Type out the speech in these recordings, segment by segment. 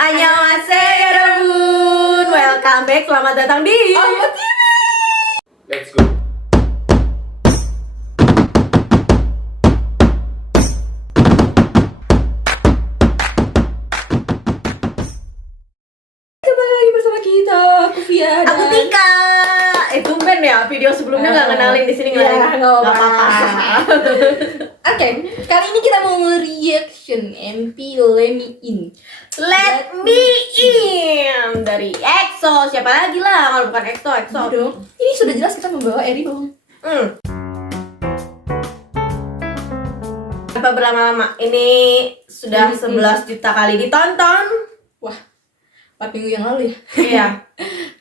Annyeonghaseyo 여러분. Welcome back. Selamat datang di Apa TV. Let's go. Kembali lagi bersama kita, aku Via dan Aku Tika. Tumben ya video sebelumnya nggak ngenalin di sini ya, nggak apa-apa. Oke, kali ini kita mau reaction MP Let Me In. Let me in dari EXO. Siapa lagi lah kalau bukan EXO? Dong. Ini sudah jelas kita membawa Eri dong. Tanpa berlama-lama, ini sudah 11 juta kali ditonton. Wah, 4 minggu yang lalu ya? Iya.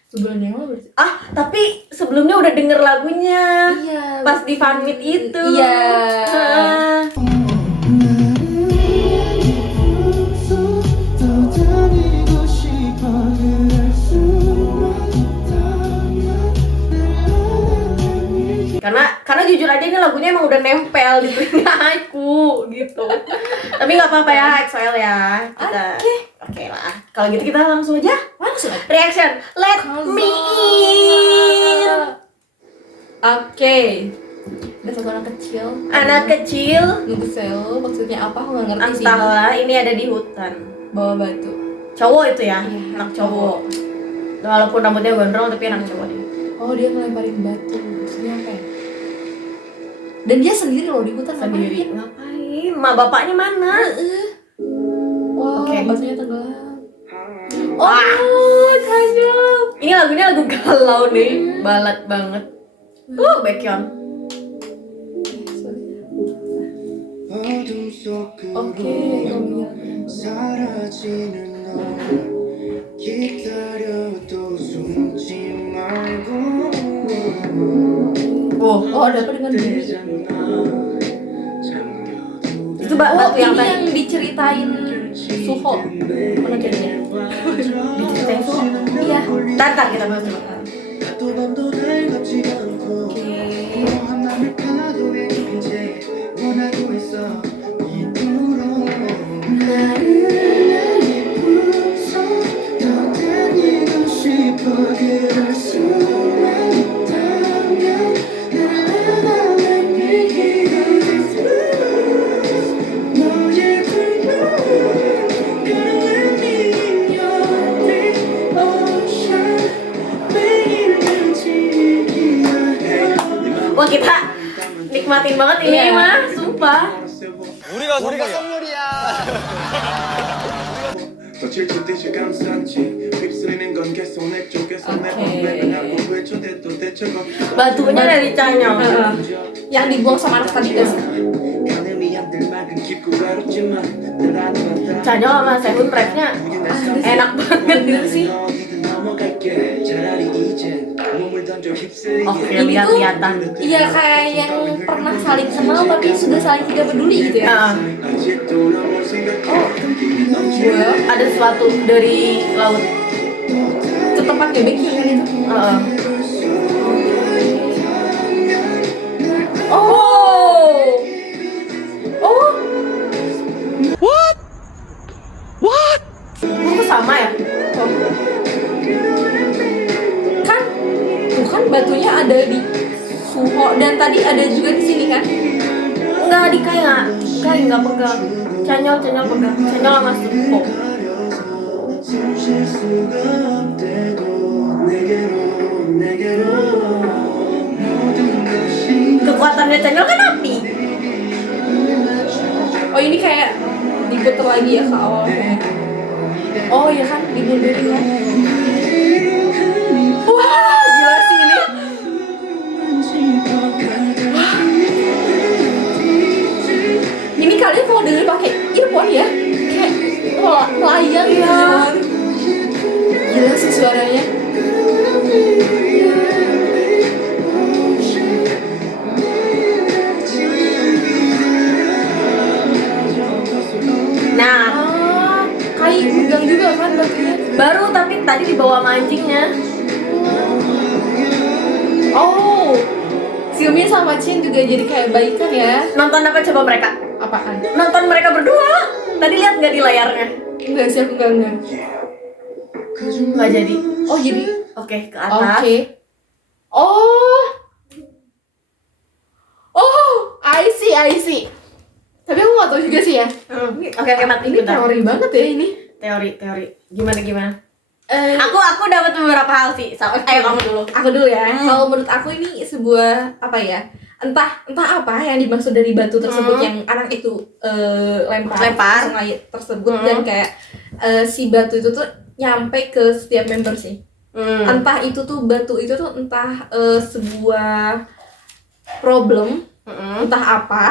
Sebulan yang lalu berarti. Tapi sebelumnya udah denger lagunya. Iya. Pas di fanmeet itu. Iya. Karena jujur aja ini lagunya emang udah nempel di telinga aku gitu. Tapi nggak apa-apa ya EXO-L ya. Kita oke lah. Kalau gitu kita langsung aja reaction Let Me In. Oke. Ada satu anak kecil. Anak kecil Nunggu sel, maksudnya apa? Aku nggak ngerti sih. entahlah, ini ada di hutan. Bawa batu. Cowok itu ya, Iya, anak cowok. Walaupun rambutnya gondrong tapi anak cowok dia. Oh, dia ngelemparin batu. Maksudnya apa ya? Dan dia sendiri loh di hutan Sendiri. Ngapain? Ma bapaknya mana? Wah, Oke. batunya tenggelam. Wah. Oh, tajam. Ini lagunya lagu galau nih, balat banget. Baekhyun. Oke, 사라지는 너를 기다려도 숨지 말고 Oh, ada apa dengan dia? Itu batu yang ini tadi yang diceritain Suho. Mana jadinya? diceritain Suho. Iya. Ntar kita bahas dulu. 또 밤도 달갑지 않고 하나를 파도에 이제 원하고 있어 이토록 나를 예쁘서 더 다니고 싶어 그럴 수만 있다면 Let me hear this blues 너의 불빛 Girl let me in your deep ocean 매일을 지키려 해 Wah, kita nikmatin banget ini Iya. mah, sumpah. 우리가 선물이야. 거칠 듯이 감싼지 휩쓸리는 건 계속 내 쪽에서 내 몸매를 안고 외쳐대도 대처가 Batunya dari Chanyeol. Yang dibuang sama anak tadi guys. 가늠이 안 될 만큼 깊고 외롭지만 늘 아는 건 Chanyeol sama Sehun rap-nya enak banget gitu sih. 어디든 넘어갈게 차라리 이젠 몸을 던져 휩쓸리게 Oke, Ini tuh lihat-lihatan. iya kayak yang pernah saling kenal tapi sudah saling tidak peduli gitu ya. 아직도 너무 생각해 Iya. Ada sesuatu dari laut. Ke tempatnya Baekhyun kan itu. Oh. Oh. Kok sama ya? Kan tuh kan batunya ada di Suho dan tadi ada juga di sini kan. Enggak, di Kai nggak pegang. Chanyeol pegang. Chanyeol sama Suho. 숨쉴 수가 없대도 내게로 모든 것이 Kekuatannya Chanyeol kan api. Oh ini kayak diputer lagi ya ke awalnya. Oh iya kan dimundurin ya. Wah gila sih ini. Ini kalian kalau dengerin pakai earphone ya, kayak melayang gitu. Gila sih suaranya. Nah, Kayak pegang juga kan batunya. baru tapi tadi dibawa mancingnya. Oh, Xiaomi sama Chin juga jadi kayak baikan ya. Nonton apa coba mereka? Apaan? Nonton mereka berdua. Tadi lihat nggak di layarnya? Enggak sih, aku enggak. Nggak jadi. Oh jadi, Oke, ke atas. oke. Oh, I see. Tapi aku nggak tahu juga sih ya. Oke, Mat, Ini teori banget ya ini. Teori. Gimana? Aku dapat beberapa hal sih. Ayo kamu dulu. Aku dulu ya. Kalau menurut aku ini sebuah apa ya? Entah apa yang dimaksud dari batu tersebut yang anak itu lempar sungai tersebut dan kayak si batu itu tuh nyampe ke setiap member sih. Entah itu tuh batu itu tuh entah sebuah problem, entah apa.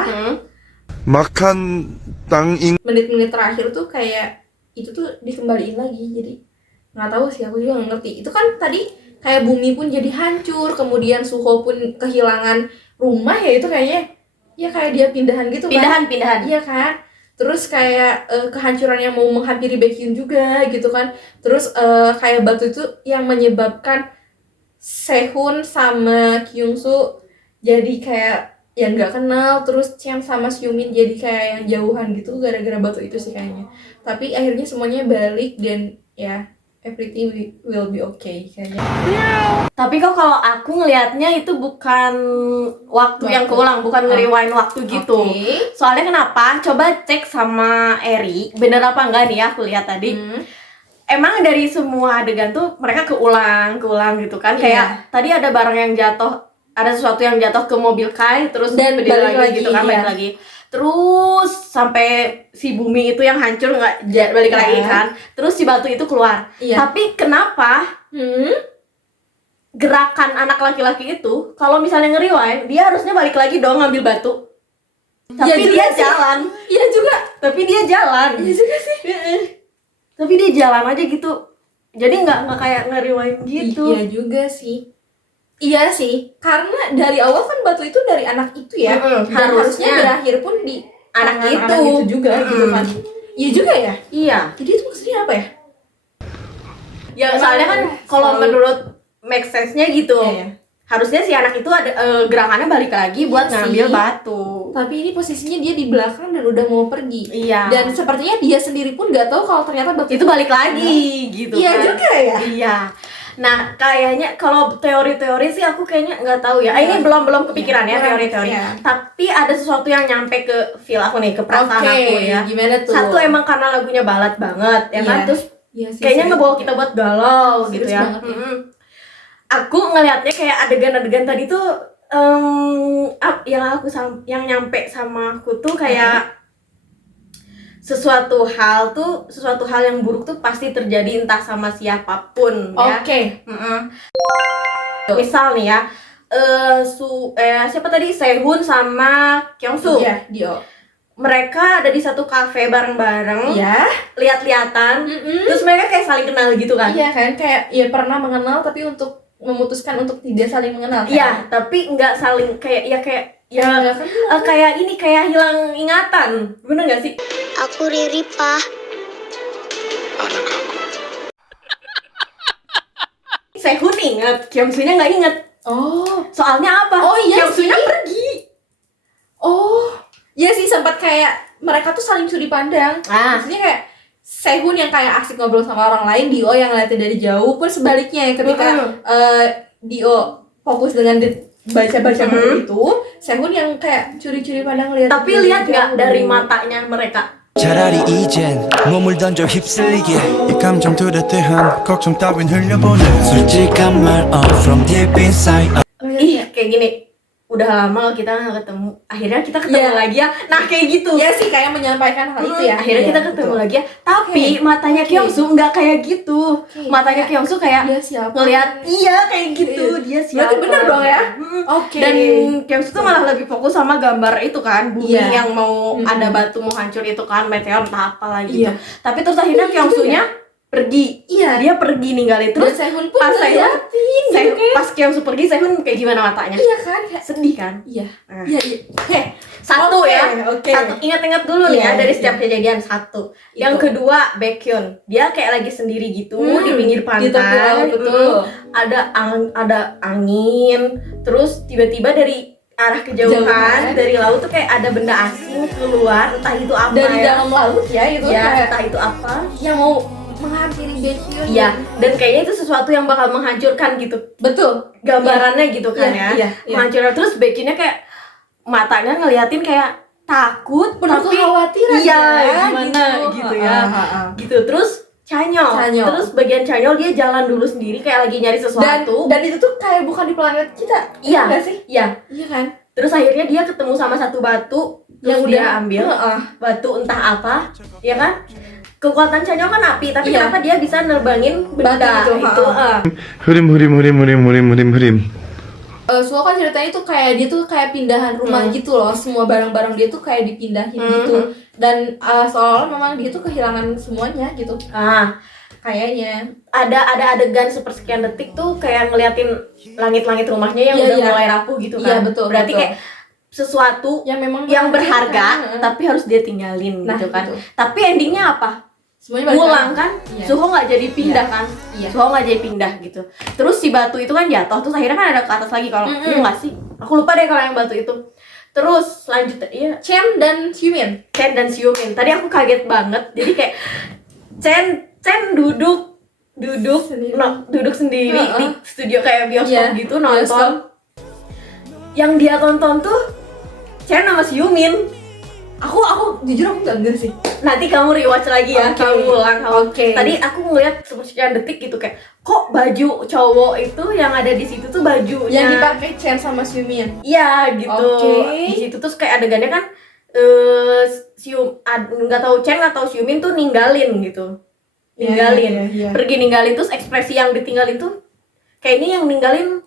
makan tanging Menit-menit terakhir tuh kayak itu tuh dikembaliin lagi. Jadi nggak tahu sih, aku juga nggak ngerti. Itu kan tadi kayak bumi pun jadi hancur, kemudian Suho pun kehilangan rumah ya, itu kayaknya ya kayak dia pindahan gitu kan. Pindahan. Iya kan. Terus kayak kehancuran yang mau menghampiri Baekhyun juga gitu kan. Terus kayak batu itu yang menyebabkan Sehun sama Kyungsu jadi kayak yang nggak kenal. Terus Chang sama Xiumin jadi kayak yang jauhan gitu gara-gara batu itu sih kayaknya. Tapi akhirnya semuanya balik dan ya everything will be okay kayaknya. Tapi kok kalau aku ngelihatnya itu bukan waktu yang keulang, bukan nge-rewind waktu gitu. Oke. Soalnya kenapa? Coba cek sama Eri, bener apa enggak nih ya, aku lihat tadi. Emang dari semua adegan tuh mereka keulang gitu kan. Iya. Kayak tadi ada barang yang jatuh, ada sesuatu yang jatuh ke mobil Kai, terus Dan berdiri balik lagi, gitu kan, balik iya. lagi. Terus sampai si bumi itu yang hancur nggak balik Iya. lagi kan. Terus si batu itu keluar. Iya. Tapi kenapa gerakan anak laki-laki itu kalau misalnya nge-rewind dia harusnya balik lagi dong ngambil batu, tapi Iya juga dia sih. jalan Iya juga. Iya juga sih. Tapi dia jalan aja gitu, jadi nggak kayak nge-rewind gitu. Iya juga sih. Iya sih, karena dari awal kan batu itu dari anak itu ya. Dan harusnya berakhir pun di Anak tangan itu. anak itu juga gitu kan. Iya juga ya. Iya Jadi itu maksudnya apa ya? ya, soalnya kan kalau menurut make sense-nya gitu, Iya. harusnya si anak itu ada gerakannya balik lagi buat Iya ngambil sih. batu. Tapi ini posisinya dia di belakang dan udah mau pergi. Iya. Dan sepertinya dia sendiri pun nggak tahu kalau ternyata batu Itu balik lagi gitu Iya kan. juga ya. Iya. Nah, kayaknya kalau teori-teori sih aku kayaknya nggak tahu ya. Ini belum kepikiran ya teori-teori. Iya. Tapi ada sesuatu yang nyampe ke feel aku nih, ke perasaan aku ya. Gimana tuh? Satu emang karena lagunya balat banget ya kan. Iya. Terus Iya sih, kayaknya serius. ngebawa kita buat galau gitu Serius ya. banget ya. Aku ngelihatnya kayak adegan-adegan tadi tuh yang nyampe sama aku tuh kayak sesuatu hal yang buruk tuh pasti terjadi entah sama siapapun ya. Oke. Misal nih ya, siapa tadi, Sehun sama Kyungsu. Iya, Dio. Mereka ada di satu kafe bareng-bareng, Iya. lihat-lihatan, terus mereka kayak saling kenal gitu kan. Iya kan, kayak ya pernah mengenal tapi untuk memutuskan untuk tidak saling mengenal. Kan? Iya, tapi nggak saling kayak Nggak kenal. kayak ini kayak hilang ingatan, bener nggak sih? Aku Riri, Pak. Anak aku. Sehun inget, Kyungsunya nggak inget. Oh. Soalnya apa? Oh iya Kyungsunya sih. pergi. Oh. Iya sih, sempat kayak mereka tuh saling sudut pandang. Maksudnya kayak Sehun yang kayak asik ngobrol sama orang lain, Dio yang ngeliatin dari jauh, pun sebaliknya ketika Dio fokus dengan baca-baca buku itu, Sehun yang kayak curi-curi pandang lihat. Tapi lihat nggak dari matanya mereka? 차라리 이젠 몸을 던져 휩쓸리게 이 감정들에 대한 걱정 따윈 흘려보내 솔직한 말 from deep inside Ih, kayak gini. Udah lama kita nggak ketemu. Akhirnya kita ketemu Iya. lagi ya. Nah, kayak gitu. Iya sih, kayak menyampaikan hal itu ya. Akhirnya Iya, kita ketemu betul. lagi ya. Tapi Oke. matanya Oke. Kyungsu nggak kayak gitu. Matanya Kyungsu kayak Dia siapa? ngelihat kayak gitu. Dia siapa? Berarti bener dong ya? Oke. Dan Kyungsu tuh malah lebih fokus sama gambar itu kan, bumi Iya. yang mau ada batu mau hancur itu kan, meteor entah apa lagi Iya. gitu. Tapi terus akhirnya Kyungsunya pergi. Iya. Dia pergi ninggalin Terus terus Sehun pun pas ngeliatin gitu kan. pas Kyungsu pergi, Sehun kayak gimana matanya? Iya kan? Kayak- Sedih kan? Iya. Nah. Iya, iya. Oke. Satu Oke, ya. oke. Satu, ingat-ingat dulu nih Iya, ya dari iya. setiap kejadian satu. Yang kedua, Baekhyun. Dia kayak lagi sendiri gitu di pinggir pantai. Di tepi laut, betul. Ada angin, terus tiba-tiba dari arah kejauhan Jauhan. dari laut tuh kayak ada benda asing keluar, entah itu apa Dari ya. dalam laut ya itu Ya, kayak entah itu apa. yang mau menghampiri Baekhyun. Iya, dan kayaknya itu sesuatu yang bakal menghancurkan gitu. Betul. Gambarannya gitu kan Iya, ya. iya, iya. Menghancurkan terus Baekhyunnya kayak matanya ngeliatin kayak takut Penuh tapi kekhawatiran iya ya, gimana gitu ya. Gitu terus Chanyeol. Chanyeol. Terus bagian Chanyeol dia jalan dulu sendiri kayak lagi nyari sesuatu. Dan itu tuh kayak bukan di planet kita. Iya Enggak sih? Iya. Iya kan? Terus akhirnya dia ketemu sama satu batu yang Terus dia dia- ambil. Heeh. Batu entah apa, ya kan? Kekuatan Chanyeol kan api, tapi Iya. kenapa dia bisa nerbangin benda Batu itu, itu? 흐림 흐림 흐림 흐림 흐림 흐림 흐림. Suho kan ceritanya tuh kayak dia tuh kayak pindahan rumah gitu loh, semua barang-barang dia tuh kayak dipindahin gitu, dan seolah-olah memang dia tuh kehilangan semuanya gitu kayaknya. Ada adegan sepersekian detik tuh kayak ngeliatin langit-langit rumahnya yang Iya, udah iya. mulai rapuh gitu Iya, kan. betul, Berarti betul. kayak sesuatu Yang memang yang menghancurkan. berharga tapi harus dia tinggalin Nah, gitu kan. gitu. Tapi endingnya apa? Semuanya balik Ngulang lagi. kan? Iya. Suho nggak jadi pindah kan? Iya. Suho nggak jadi pindah gitu. Terus si batu itu kan jatuh, terus akhirnya kan ada ke atas lagi kalau iya nggak sih? Aku lupa deh kalau yang batu itu. Terus lanjut, iya Chen dan Xiumin. Chen dan Xiumin. Tadi aku kaget banget. Jadi kayak Chen duduk Sendiri. duduk sendiri di studio kayak bioskop Iya, gitu nonton. bioskop. Yang dia tonton tuh Chen sama Xiumin. Aku jujur aku nggak ngerti sih. Nanti kamu rewatch lagi ya, Oke. kamu ulang. Oke. Tadi aku ngeliat sekian detik gitu kayak kok baju cowok itu yang ada di situ tuh bajunya. Yang dipakai Chen sama Xiumin. Iya gitu. Oke. Di situ terus kayak adegannya kan nggak tahu Chen atau Xiumin tuh ninggalin gitu. Ninggalin. Iya. Pergi ninggalin terus ekspresi yang ditinggalin tuh kayaknya yang ninggalin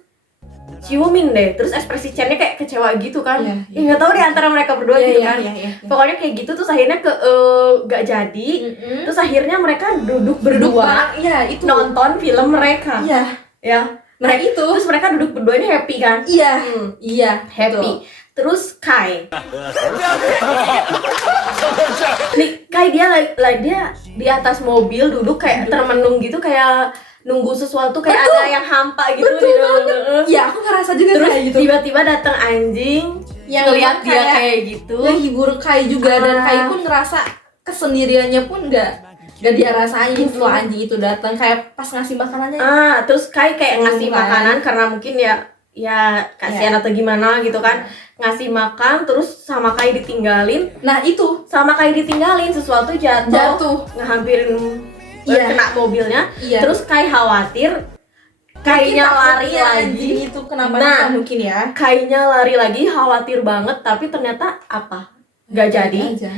Xiumin deh. Terus ekspresi Chen-nya kayak kecewa gitu kan. Iya, Ya nggak tahu deh antara mereka berdua Iya, gitu iya, kan. iya, iya. Pokoknya kayak gitu terus akhirnya gak jadi. Terus akhirnya mereka duduk Berdua. berdua Iya, itu. nonton film mereka. Iya. Ya. Nah, itu. Terus mereka duduk berduanya happy kan? Iya. Hmm. Iya, Happy. betul. Terus Kai. Nih, Kai dia di atas mobil duduk kayak termenung gitu kayak nunggu sesuatu kayak Betul. ada yang hampa gitu Betul di dalam. banget. Iya, aku ngerasa juga Terus kayak gitu. tiba-tiba datang anjing Yang ngeliat memang dia kayak gitu. Ngehibur Kai juga dan Ah. Kai pun ngerasa kesendiriannya pun nggak dia rasain setelah anjing itu datang, kayak pas ngasih makanannya. Terus Kai kayak ngasih Kan. makanan karena mungkin ya kasihan atau gimana gitu kan. Ngasih makan terus sama Kai ditinggalin. Nah, itu Sama Kai ditinggalin sesuatu jatuh. ngehampirin Iya. kena mobilnya. Iya. Terus Kai khawatir Kainya lari anjing lagi. itu kenapa Nah. mungkin ya. Kainya lari lagi khawatir banget tapi ternyata apa? Gak jadi. Aja.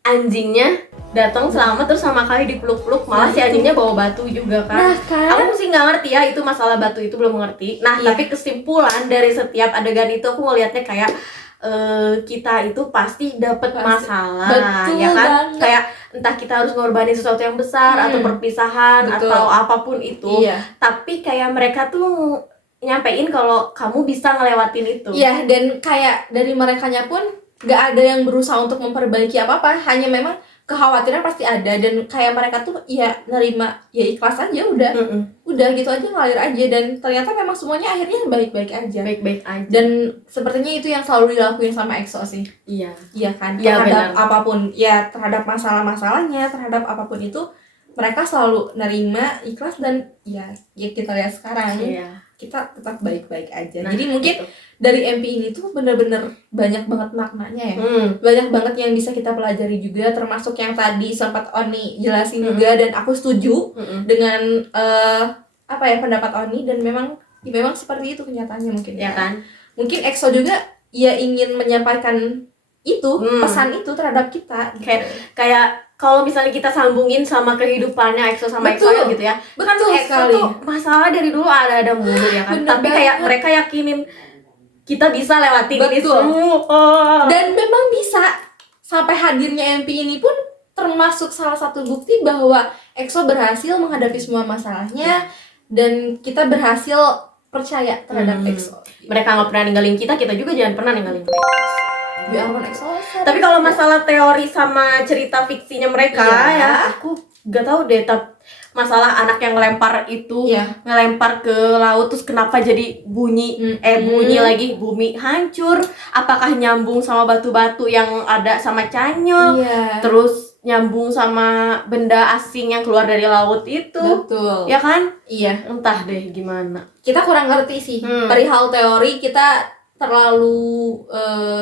Anjingnya datang selamat terus sama Kai dipeluk-peluk, malah Nah, si anjingnya bawa batu juga kan. Nah, kan. Aku sih nggak ngerti ya itu masalah batu itu, belum ngerti. Nah, Iya. tapi kesimpulan dari setiap adegan itu aku ngelihatnya kayak kita itu pasti dapat Pasti. masalah, Betul ya kan? banget. Kayak entah kita harus ngorbanin sesuatu yang besar atau perpisahan Betul. atau apapun itu. Iya. Tapi kayak mereka tuh nyampein kalau kamu bisa ngelewatin itu. Iya, dan kayak dari merekanya pun gak ada yang berusaha untuk memperbaiki apa-apa, hanya memang kekhawatiran pasti ada, dan kayak mereka tuh ya nerima, ya ikhlas aja udah. Udah gitu aja, ngalir aja, dan ternyata memang semuanya akhirnya baik-baik aja. Baik-baik aja. Dan sepertinya itu yang selalu dilakuin sama EXO sih. Iya. Iya kan? Iya, Terhadap benar. apapun, ya terhadap masalah-masalahnya, terhadap apapun itu mereka selalu nerima, ikhlas, dan ya kita lihat sekarang. Iya. Kita tetap baik-baik aja. Nah, Jadi mungkin gitu. dari MP ini tuh bener-bener banyak banget maknanya ya. Banyak banget yang bisa kita pelajari juga, termasuk yang tadi sempat Oni jelasin juga, dan aku setuju dengan apa ya pendapat Oni, dan memang seperti itu kenyataannya mungkin Ya kan? Mungkin EXO juga ya ingin menyampaikan itu, pesan itu terhadap kita. Kayak kalau misalnya kita sambungin sama kehidupannya EXO sama Betul. EXO gitu ya, kan Betul EXO sekali. tuh masalah dari dulu ada mulu ya kan. Bener Tapi kayak banget. mereka yakinin kita bisa lewatin ini Betul. semua. Dan memang bisa, sampai hadirnya MP ini pun termasuk salah satu bukti bahwa EXO berhasil menghadapi semua masalahnya, dan kita berhasil percaya terhadap EXO. Mereka nggak pernah ninggalin kita, kita juga jangan pernah ninggalin mereka. We are one EXO. Tapi kalau masalah teori sama cerita fiksinya mereka Iya. ya, aku gak tahu deh. masalah anak yang ngelempar itu, Iya. ngelempar ke laut terus kenapa jadi bunyi bumi hancur, apakah nyambung sama batu-batu yang ada sama Canyol, Iya. terus nyambung sama benda asing yang keluar dari laut itu, Betul. ya kan? Iya. Entah deh gimana. Kita kurang ngerti sih perihal teori, kita terlalu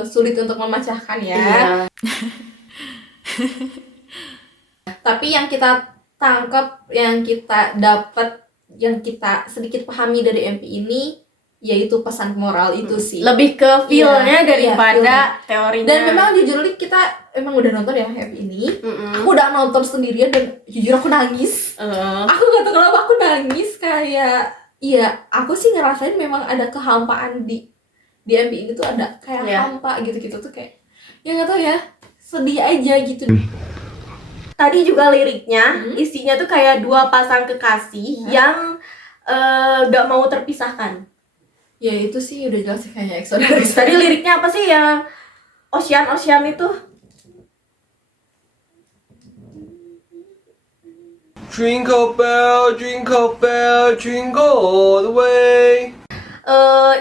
sulit untuk memecahkan ya. Iya. Tapi yang kita tangkap, yang kita dapat, yang kita sedikit pahami dari MP ini, yaitu pesan moral itu sih. Lebih ke feel-nya Iya, daripada teorinya. Dan memang jujur li, kita emang udah nonton ya MP ini. Mm-mm. Aku udah nonton sendirian dan jujur aku nangis. Aku gak tahu kenapa aku nangis, kayak iya, aku sih ngerasain memang ada kehampaan di MP ini tuh, ada kayak Iya. hampa gitu-gitu tuh, kayak ya nggak tahu ya, sedih aja gitu. Tadi juga liriknya isinya tuh kayak dua pasang kekasih yang gak mau terpisahkan. Ya itu sih udah jelas sih kayaknya EXO. Tadi liriknya apa sih yang Ocean itu? Twinkle bell, twinkle all the way.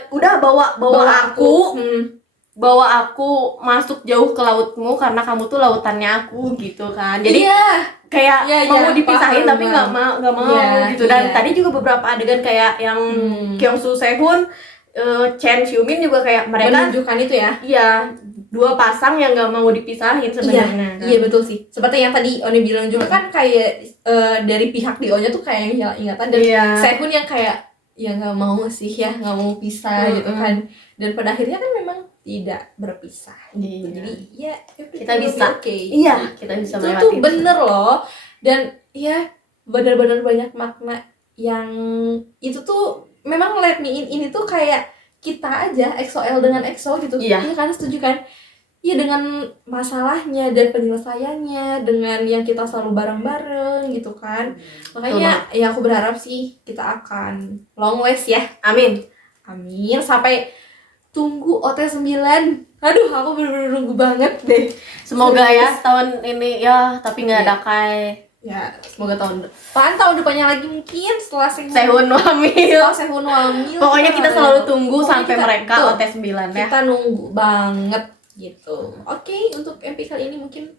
Udah bawa aku Hmm. bawa aku masuk jauh ke lautmu karena kamu tuh lautannya aku gitu kan. Jadi Iya. kayak Iya, mau iya, dipisahin paham, tapi paham. nggak mau Iya, gitu. Dan iya. tadi juga beberapa adegan kayak yang Kyungsu Sehun, Chen Xiumin juga kayak mereka menunjukkan itu ya. iya dua pasang yang nggak mau dipisahin sebenarnya. Iya betul sih. Seperti yang tadi Oni bilang juga kan, kayak dari pihak Dio-nya tuh kayak hilang ingatan, dan Iya. Sehun yang kayak ya nggak mau sih ya, nggak mau pisah gitu kan. Dan pada akhirnya kan memang tidak berpisah gitu. Iya. Jadi ya Kita bisa. oke. Iya, kita bisa Itu melewati tuh itu. bener loh. Dan ya bener-bener banyak makna yang itu tuh memang Let Me In ini tuh kayak kita aja EXO-L dengan EXO gitu. Iya. Kan, setuju kan? Iya, dengan masalahnya dan penyelesaiannya, dengan yang kita selalu bareng-bareng gitu kan. Makanya ya aku berharap sih kita akan long last ya. Amin. Amin. Sampai tunggu OT9. Aduh, aku bener-bener nunggu banget deh. Semoga ya tahun ini ya, tapi nggak ada Kai. Ya, semoga tahun depannya lagi mungkin setelah Sehun wamil. setelah Sehun wamil. Pokoknya kita selalu tunggu Pokoknya sampai kita- mereka betul. OT9 ya. Kita nunggu banget gitu. Oke, untuk MP kali ini mungkin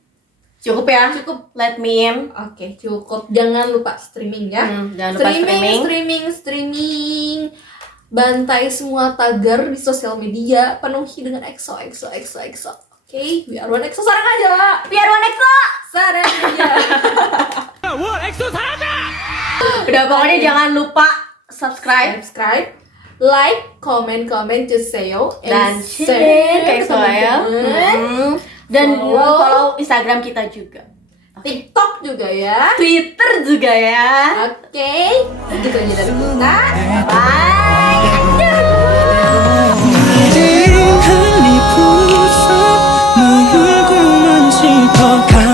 Cukup ya. cukup. Let me in. Oke, cukup. Jangan lupa streaming ya. Jangan lupa streaming. Bantai semua tagar di sosial media, penuhi dengan EXO. Oke, we are one EXO, sarang aja. Biar One EXO. Sarang aja. Udah pokoknya jangan lupa subscribe Subscribe, like, comment to Seo, dan and share ke EXO ya. teman-teman. Dan Follow. follow Instagram kita juga. TikTok juga ya. Twitter juga ya. Oke, gitu aja dari kita. Bye. 흔히 부서 눈물고만 짚어가